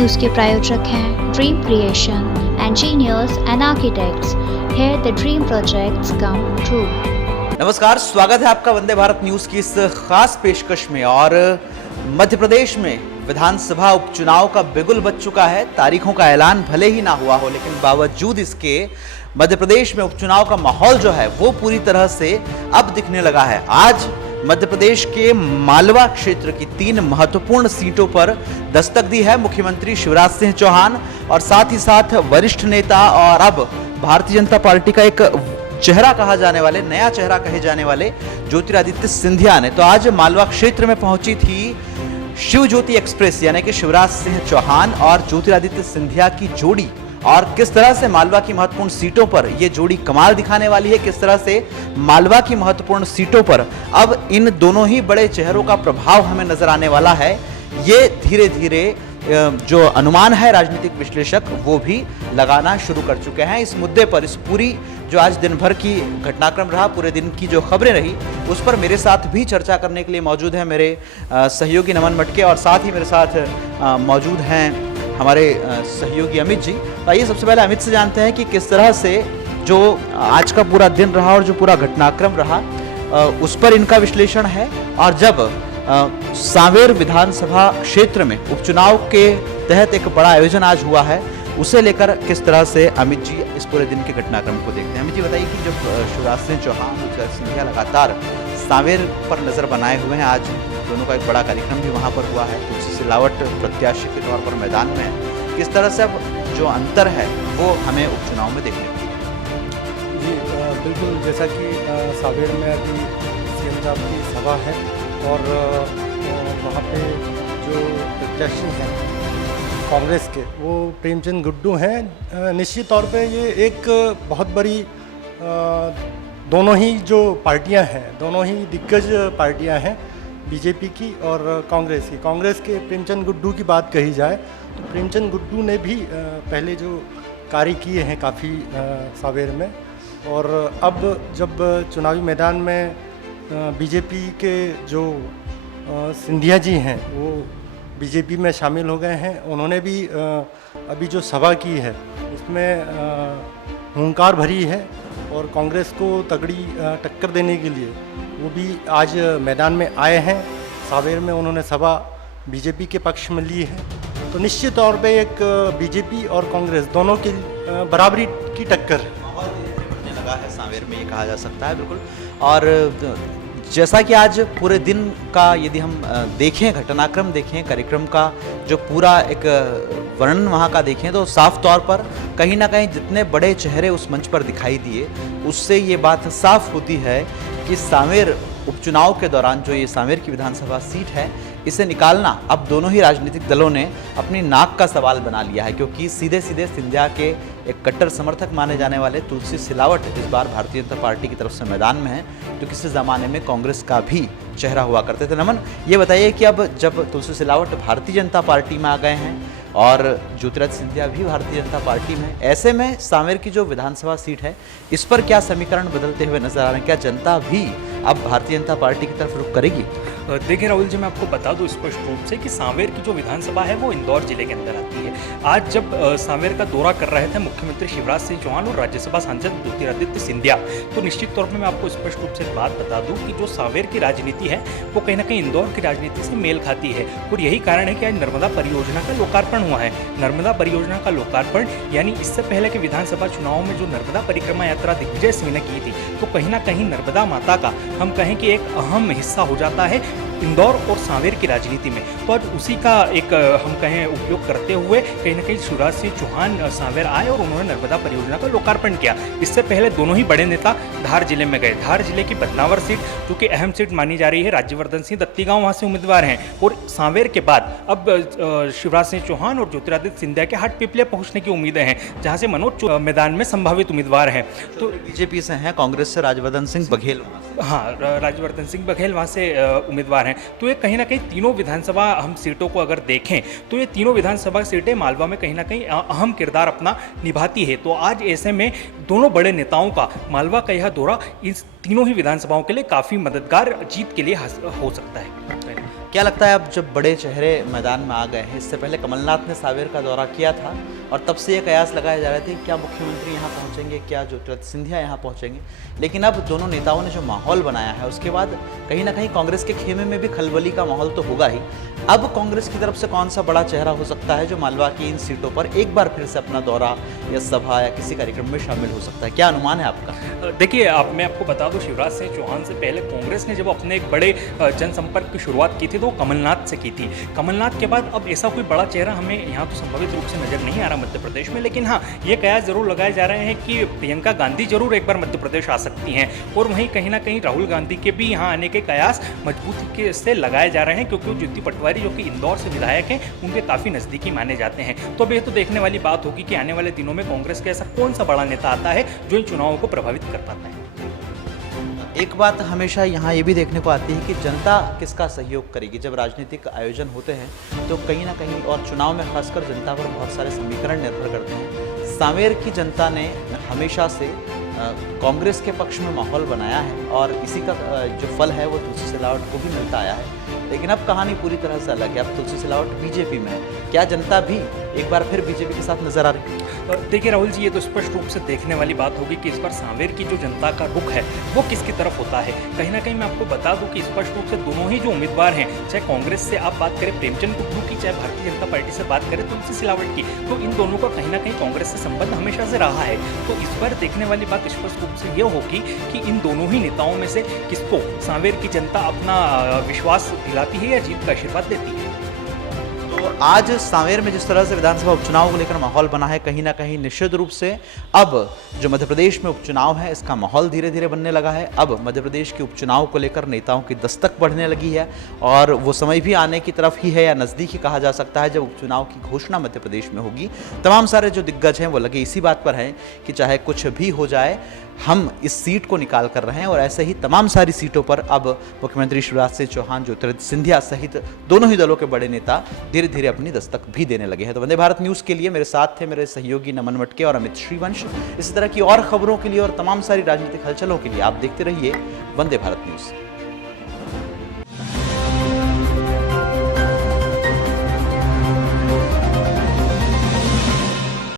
News के प्रायोजक हैं dream creation, engineers and architects. Here the dream projects come true। नमस्कार, स्वागत है आपका वंदे भारत न्यूज की इस खास पेशकश में। और मध्य प्रदेश में विधानसभा उपचुनाव का बिगुल बज चुका है। तारीखों का ऐलान भले ही ना हुआ हो, लेकिन बावजूद इसके मध्य प्रदेश में उपचुनाव का माहौल जो है वो पूरी तरह से अब दिखने लगा है। आज मध्य प्रदेश के मालवा क्षेत्र की 3 महत्वपूर्ण सीटों पर दस्तक दी है मुख्यमंत्री शिवराज सिंह चौहान और साथ ही साथ वरिष्ठ नेता और अब भारतीय जनता पार्टी का एक चेहरा कहा जाने वाले, नया चेहरा कहे जाने वाले ज्योतिरादित्य सिंधिया ने तो आज मालवा क्षेत्र में पहुंची थी शिव ज्योति एक्सप्रेस, यानी कि शिवराज सिंह चौहान और ज्योतिरादित्य सिंधिया की जोड़ी। और किस तरह से मालवा की महत्वपूर्ण सीटों पर यह जोड़ी कमाल दिखाने वाली है, किस तरह से मालवा की महत्वपूर्ण सीटों पर अब इन दोनों ही बड़े चेहरों का प्रभाव हमें नजर आने वाला है, ये धीरे धीरे जो अनुमान है राजनीतिक विश्लेषक वो भी लगाना शुरू कर चुके हैं। इस मुद्दे पर, इस पूरी जो आज दिन भर की घटनाक्रम रहा, पूरे दिन की जो खबरें रही, उस पर मेरे साथ भी चर्चा करने के लिए मौजूद हैं मेरे सहयोगी नमन मटके और साथ ही मेरे साथ मौजूद हैं हमारे सहयोगी अमित जी। तो आइए सबसे पहले अमित से जानते हैं कि किस तरह से जो आज का पूरा दिन रहा और जो पूरा घटनाक्रम रहा उस पर इनका विश्लेषण है। और जब सांवेर विधानसभा क्षेत्र में उपचुनाव के तहत एक बड़ा आयोजन आज हुआ है, उसे लेकर किस तरह से अमित जी इस पूरे दिन के घटनाक्रम को देखते हैं। अमित जी बताइए कि जब शिवराज सिंह चौहान और सिंधिया लगातार सांवेर पर नजर बनाए हुए हैं, आज दोनों का एक बड़ा कार्यक्रम भी वहां पर हुआ है, तुलसी सिलावट प्रत्याशी के तौर पर मैदान में है, किस तरह से अब जो अंतर है वो हमें उपचुनाव में देखने को जी बिल्कुल, जैसा कि सांवेर में अभी सीएम साहब की सभा है और वहाँ पे जो प्रत्याशी हैं कांग्रेस के वो प्रेमचंद गुड्डू हैं। निश्चित तौर पे ये एक बहुत बड़ी दोनों ही जो पार्टियां हैं, दोनों ही दिग्गज पार्टियां हैं, बीजेपी की और कांग्रेस की। कांग्रेस के प्रेमचंद गुड्डू की बात कही जाए तो प्रेमचंद गुड्डू ने भी पहले जो कार्य किए हैं काफ़ी सांवेर में, और अब जब चुनावी मैदान में बीजेपी के जो सिंधिया जी हैं वो बीजेपी में शामिल हो गए हैं। उन्होंने भी अभी जो सभा की है इसमें हुंकार भरी है और कांग्रेस को तगड़ी टक्कर देने के लिए वो भी आज मैदान में आए हैं। सांवेर में उन्होंने सभा बीजेपी के पक्ष में ली है। तो निश्चित तौर पे एक बीजेपी और कांग्रेस दोनों की बराबरी की टक्कर है। लगा है सांवेर में, ये कहा जा सकता है बिल्कुल। और जैसा कि आज पूरे दिन का यदि हम देखें, घटनाक्रम देखें, कार्यक्रम का जो पूरा एक वर्णन वहाँ का देखें, तो साफ तौर पर कहीं ना कहीं जितने बड़े चेहरे उस मंच पर दिखाई दिए, उससे ये बात साफ होती है कि सांवेर उपचुनाव के दौरान जो ये सांवेर की विधानसभा सीट है, इसे निकालना अब दोनों ही राजनीतिक दलों ने अपनी नाक का सवाल बना लिया है, क्योंकि सीधे सीधे सिंधिया के एक कट्टर समर्थक माने जाने वाले तुलसी सिलावट इस बार भारतीय जनता पार्टी की तरफ से मैदान में है, जो किसी ज़माने में कांग्रेस का भी चेहरा हुआ करते थे। नमन, ये बताइए कि अब जब तुलसी सिलावट भारतीय जनता पार्टी में आ गए हैं और ज्योतिरादित्य सिंधिया भी भारतीय जनता पार्टी में, ऐसे में सांवेर की जो विधानसभा सीट है इस पर क्या समीकरण बदलते हुए नजर आ रहे हैं? क्या जनता भी अब भारतीय जनता पार्टी की तरफ रुख करेगी? देखिए राहुल जी, मैं आपको बता दूं स्पष्ट रूप से कि सांवेर की जो विधानसभा है वो इंदौर जिले के अंदर आती है। आज जब सांवेर का दौरा कर रहे थे मुख्यमंत्री शिवराज सिंह चौहान और राज्यसभा सांसद ज्योतिरादित्य सिंधिया, तो निश्चित तौर पर मैं आपको स्पष्ट रूप से बात बता दूं कि जो सांवेर की राजनीति है वो कहीं ना कहीं इंदौर की राजनीति से मेल खाती है। और यही कारण है कि आज नर्मदा परियोजना का लोकार्पण हुआ है। नर्मदा परियोजना का लोकार्पण यानी इससे पहले के विधानसभा चुनाव में जो नर्मदा परिक्रमा यात्रा दिग्विजय सिंह ने की थी, तो कहीं ना कहीं नर्मदा माता का हम कहें कि एक अहम हिस्सा हो जाता है इंदौर और सांवेर की राजनीति में। तो आज उसी का एक हम कहें उपयोग करते हुए कहीं ना कहीं शिवराज सिंह चौहान सांवेर आए और उन्होंने नर्मदा परियोजना का लोकार्पण किया। इससे पहले दोनों ही बड़े नेता धार जिले में गए। धार जिले की बदनावर सीट जो कि अहम सीट मानी जा रही है, राज्यवर्धन सिंह दत्तीगांव वहाँ से उम्मीदवार हैं। और सांवेर के बाद अब शिवराज सिंह चौहान और ज्योतिरादित्य सिंधिया के हाट पिपलिया पहुँचने की उम्मीदें हैं, जहाँ से मनोज मैदान में संभावित उम्मीदवार हैं। तो बीजेपी से हैं, कांग्रेस से राज्यवर्धन सिंह बघेल, हाँ, राज्यवर्धन सिंह बघेल वहाँ से उम्मीदवार हैं। हैं, तो ये कहीं ना कहीं तीनों विधानसभा हम सीटों को अगर देखें तो ये तीनों विधानसभा सीटें मालवा में कहीं ना कहीं अहम किरदार अपना निभाती है। तो आज ऐसे में दोनों बड़े नेताओं का मालवा का यह दौरा इस तीनों ही विधानसभाओं के लिए काफ़ी मददगार जीत के लिए हो सकता है। क्या लगता है, अब जब बड़े चेहरे मैदान में आ गए हैं, इससे पहले कमलनाथ ने सावेर का दौरा किया था और तब से ये कयास लगाए जा रहे थे क्या मुख्यमंत्री यहाँ पहुँचेंगे, क्या ज्योतिरादित्य सिंधिया यहाँ पहुँचेंगे, लेकिन अब दोनों नेताओं ने जो माहौल बनाया है उसके बाद कहीं ना कहीं कांग्रेस के खेमे में भी खलबली का माहौल तो होगा ही। अब कांग्रेस की तरफ से कौन सा बड़ा चेहरा हो सकता है जो मालवा की इन सीटों पर एक बार फिर से अपना दौरा या सभा या किसी कार्यक्रम में शामिल हो सकता है, क्या अनुमान है आपका? देखिए, मैं आपको बता दूं, शिवराज सिंह चौहान से पहले कांग्रेस ने जब अपने एक बड़े जनसंपर्क की शुरुआत की थी तो कमलनाथ से की थी। कमलनाथ के बाद अब ऐसा कोई बड़ा चेहरा हमें यहाँ तो संभावित रूप से नजर नहीं आ रहा मध्य प्रदेश में, लेकिन हाँ, ये कयास जरूर लगाए जा रहे हैं कि प्रियंका गांधी जरूर एक बार मध्य प्रदेश आ सकती हैं और वहीं कहीं ना कहीं राहुल गांधी के भी यहाँ आने के कयास मजबूती से लगाए जा रहे हैं, क्योंकि ज्योति पटवारी जो कि इंदौर से विधायक हैं उनके काफ़ी नज़दीकी माने जाते हैं। तो अब ये तो देखने वाली बात होगी कि आने वाले दिनों में कांग्रेस का ऐसा कौन सा बड़ा नेता आता है जो इन चुनावों को प्रभावित कर पाता है। एक बात हमेशा यहाँ ये भी देखने को आती है कि जनता किसका सहयोग करेगी। जब राजनीतिक आयोजन होते हैं तो कहीं ना कहीं, और चुनाव में खासकर, जनता पर बहुत सारे समीकरण निर्भर करते हैं। सांवेर की जनता ने हमेशा से कांग्रेस के पक्ष में माहौल बनाया है और इसी का जो फल है वो तुलसी सिलावट को भी मिलता आया है। लेकिन अब कहानी पूरी तरह से अलग है। अब तुलसी सिलावट बीजेपी में है। क्या जनता भी एक बार फिर बीजेपी के साथ नजर आ रही है? देखिए राहुल जी, ये तो स्पष्ट रूप से देखने वाली बात होगी कि इस बार सांवेर की जो जनता का रुख है वो किसकी तरफ होता है। कहीं ना कहीं मैं आपको बता दूं कि स्पष्ट रूप से दोनों ही जो उम्मीदवार हैं, चाहे कांग्रेस से आप बात करें प्रेमचंद कुड्डू की, चाहे भारतीय जनता पार्टी से बात करें तुलसी सिलावट की, तो इन दोनों का कहीं ना कहीं कांग्रेस से संबंध हमेशा से रहा है। तो इस बार देखने वाली बात स्पष्ट रूप से ये होगी कि इन दोनों ही नेताओं में से किसको सांवेर की जनता अपना विश्वास दिलाती है या जीत का आशीर्वाद देती है। तो आज सांवेर में जिस तरह से विधानसभा उपचुनाव को लेकर माहौल बना है, कहीं ना कहीं निश्चित रूप से अब जो मध्य प्रदेश में उपचुनाव है इसका माहौल धीरे धीरे बनने लगा है। अब मध्य प्रदेश के उपचुनाव को लेकर नेताओं की दस्तक बढ़ने लगी है और वो समय भी आने की तरफ ही है या नज़दीक ही कहा जा सकता है जब उपचुनाव की घोषणा मध्य प्रदेश में होगी। तमाम सारे जो दिग्गज हैं वो लगे इसी बात पर हैं कि चाहे कुछ भी हो जाए, हम इस सीट को निकाल कर रहे हैं। और ऐसे ही तमाम सारी सीटों पर अब मुख्यमंत्री शिवराज सिंह चौहान, ज्योतिरादित्य सिंधिया सहित दोनों ही दलों के बड़े नेता धीरे धीरे अपनी दस्तक भी देने लगे हैं। तो वंदे भारत न्यूज़ के लिए मेरे साथ थे मेरे सहयोगी नमन मटके और अमित श्रीवंश। इसी तरह की और खबरों के लिए और तमाम सारी राजनीतिक हलचलों के लिए आप देखते रहिए वंदे भारत न्यूज़।